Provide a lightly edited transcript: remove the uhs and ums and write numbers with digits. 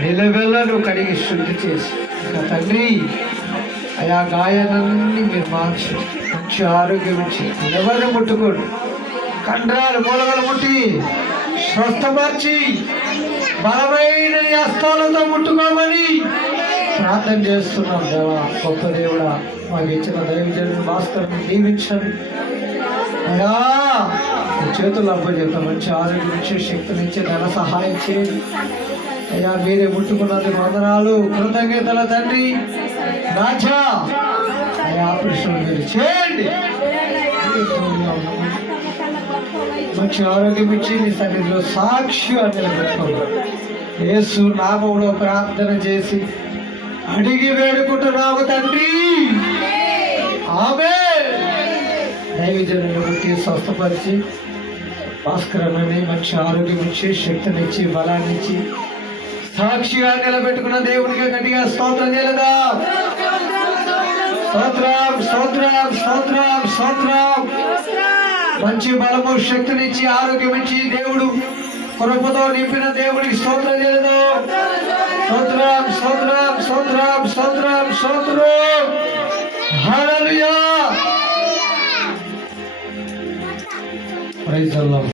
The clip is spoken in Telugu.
నిలవెల్లా నువ్వు కడిగి శుద్ధి చేసి ఇంకా తండ్రి ఆయా గాయాలన్నీ మీరు మార్చి మంచి ఆరోగ్యం ఇచ్చి ఎవరిని ముట్టుకోండి, కండరాలు మూలగలు ముట్టి స్వస్థపరిచి బలమైన హస్తాలతో ముట్టుకోమని ప్రార్థన చేస్తున్నాం. దేవా, గొప్ప దేవుడా, మాకు ఇచ్చిన దైవజనుడు భాస్కర్ని దీవించండి అయ్యా. మీ చేతులు అప్పచెప్తా మంచి ఆరోగ్యం ఇచ్చే శక్తినిచ్చే ధన సహాయం చేయండి అయ్యా. మీరే ముట్టుకున్నందుకు వందనాలు, కృతజ్ఞతల తండ్రి. రాజా అయ్యా, ఆపరేషన్ మీరు చేయండి, మంచి ఆరోగ్యం ఇచ్చి నీ సన్నిధిలో సాక్షిగా నిలబెట్టుకోవాలి. యేసు నామములో ప్రార్థన చేసి అడిగి వేడుకుంటున్నాము తండ్రి, ఆమేన్. దైవజనులను బట్టి స్వస్థపరిచి భాస్కరని మంచి ఆరోగ్యం ఇచ్చి శక్తినిచ్చి బలాన్ని ఇచ్చి సాక్షిగా నిలబెట్టుకున్న దేవునికి గట్టిగా స్తోత్రం చేయలేదా? స్తోత్రం, స్తోత్రం, స్తోత్రం, స్తోత్రం. మంచి బలము శక్తినిచ్చి ఆరోగ్యం ఇచ్చి దేవుడు కృపతో నింపిన దేవుడికి స్తోత్రం చేయలేదు? స్తోత్రం, స్తోత్రం, స్తోత్రం, స్తోత్రం, స్తోత్రం. హల్లెలూయా. Praise the lord.